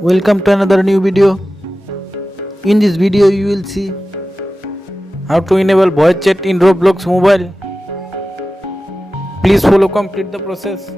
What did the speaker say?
Welcome to another new video. In this video you will see how to enable voice chat in Roblox mobile. Please follow complete the process.